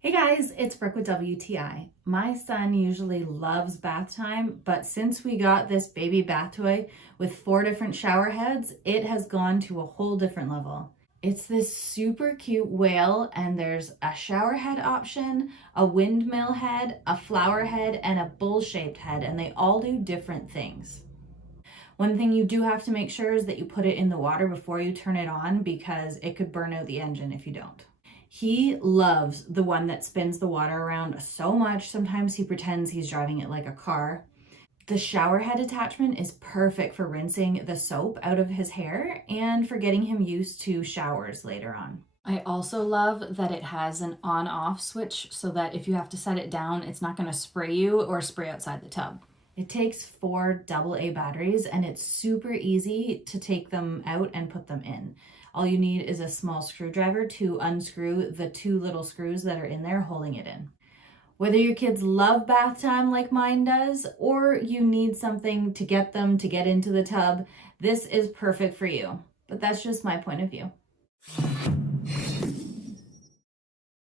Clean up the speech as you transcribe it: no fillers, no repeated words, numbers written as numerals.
Hey guys, it's Brooke with WTI. My son usually loves bath time, but since we got this baby bath toy with 4 different shower heads, it has gone to a whole different level. It's this super cute whale, and there's a shower head option, a windmill head, a flower head, and a bowl-shaped head, and they all do different things. One thing you do have to make sure is that you put it in the water before you turn it on, because it could burn out the engine if you don't. He loves the one that spins the water around so much, sometimes he pretends he's driving it like a car. The shower head attachment is perfect for rinsing the soap out of his hair and for getting him used to showers later on. I also love that it has an on-off switch so that if you have to set it down, it's not going to spray you or spray outside the tub. It takes 4 AA batteries, and it's super easy to take them out and put them in. All you need is a small screwdriver to unscrew the 2 little screws that are in there holding it in. Whether your kids love bath time like mine does, or you need something to get them to get into the tub, this is perfect for you. But that's just my point of view.